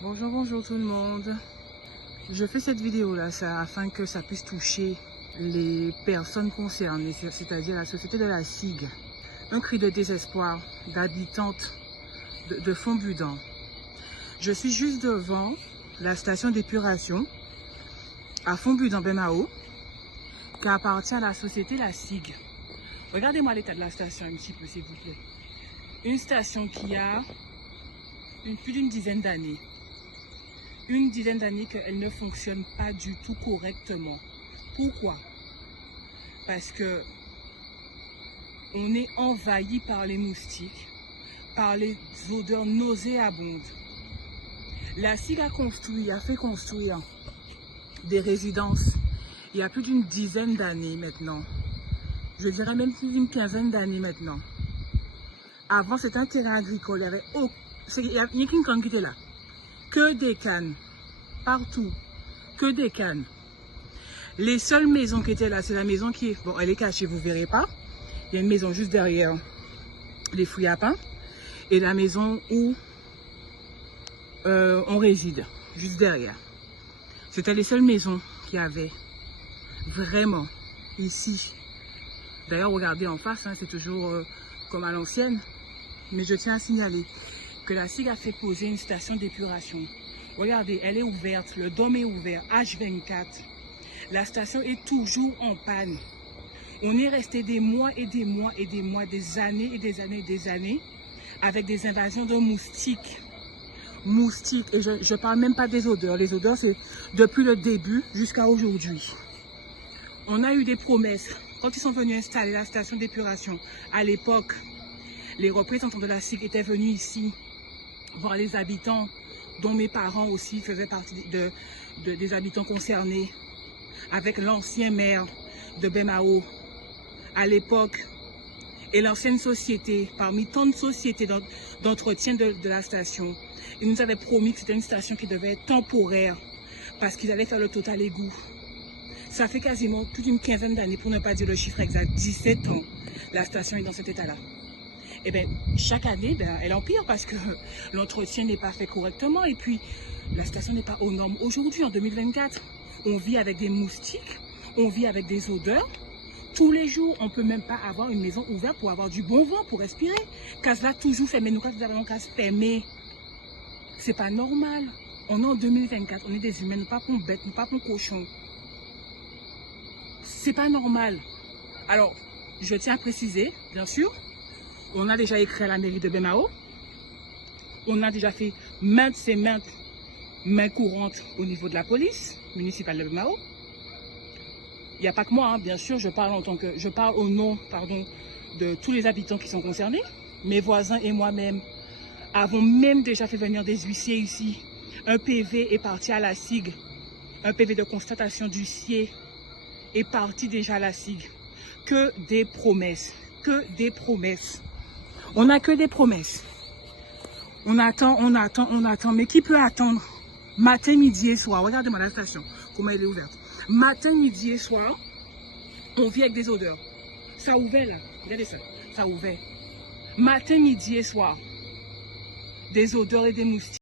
Bonjour tout le monde. Je fais cette vidéo là afin que ça puisse toucher les personnes concernées, c'est-à-dire la société de la SIG. Un cri de désespoir d'habitantes de Fontbudon. Je suis juste devant la station d'épuration à Fontbudon-Bemao qui appartient à la société la SIG. Regardez-moi l'état de la station un petit peu s'il vous plaît. Une station qui a plus d'une dizaine d'années. Une dizaine d'années qu'elle ne fonctionne pas du tout correctement. Pourquoi? Parce que on est envahi par les moustiques, par les odeurs nauséabondes. La SIG a fait construire des résidences il y a plus d'une dizaine d'années maintenant. Je dirais même plus d'une quinzaine d'années maintenant. Avant, c'était un terrain agricole. Il n'y a qu'une canne qui était là. Que des cannes. Partout. Que des cannes. Les seules maisons qui étaient là, c'est la maison qui est... Bon, elle est cachée, vous ne verrez pas. Il y a une maison juste derrière les fouilles à pain. Et la maison où on réside. Juste derrière. C'était les seules maisons qu'il y avait. Vraiment. Ici. D'ailleurs, regardez en face, hein, c'est toujours comme à l'ancienne. Mais je tiens à signaler que la SIG a fait poser une station d'épuration. Regardez, elle est ouverte, le dôme est ouvert, H24. La station est toujours en panne. On est resté des mois et des mois et des mois, des années et des années et des années, avec des invasions de moustiques. Moustiques, et je ne parle même pas des odeurs. Les odeurs, c'est depuis le début jusqu'à aujourd'hui. On a eu des promesses. Quand ils sont venus installer la station d'épuration, à l'époque, les représentants de la SIG étaient venus ici voir les habitants, dont mes parents aussi faisaient partie des habitants concernés, avec l'ancien maire de Bemao à l'époque, et l'ancienne société, parmi tant de sociétés d'entretien de la station. Ils nous avaient promis que c'était une station qui devait être temporaire, parce qu'ils allaient faire le total égout. Ça fait quasiment plus d'une quinzaine d'années, pour ne pas dire le chiffre exact, 17 ans, la station est dans cet état-là. Et bien, chaque année, elle empire parce que l'entretien n'est pas fait correctement et puis la station n'est pas aux normes. Aujourd'hui, en 2024, on vit avec des moustiques, on vit avec des odeurs. Tous les jours, on ne peut même pas avoir une maison ouverte pour avoir du bon vent, pour respirer. Case-là, toujours fermé. Nous, quand nous avons un case fermé, c'est pas normal. On est en 2024, on est des humains, nous pas pour bêtes, nous pas pour cochons. C'est pas normal. Alors, je tiens à préciser, bien sûr, on a déjà écrit à la mairie de Bemao. On a déjà fait maintes mains courantes au niveau de la police municipale de Bemao. Il n'y a pas que moi, hein, bien sûr, je parle au nom, de tous les habitants qui sont concernés. Mes voisins et moi-même avons même déjà fait venir des huissiers ici. Un PV est parti à la SIG. Un PV de constatation d'huissier est parti déjà à la SIG. Que des promesses. Que des promesses. On n'a que des promesses. On attend. Mais qui peut attendre? Matin, midi et soir. Regardez-moi la station, comment elle est ouverte. Matin, midi et soir, on vit avec des odeurs. Ça a ouvert là. Regardez ça. Ça a ouvert. Matin, midi et soir. Des odeurs et des moustiques.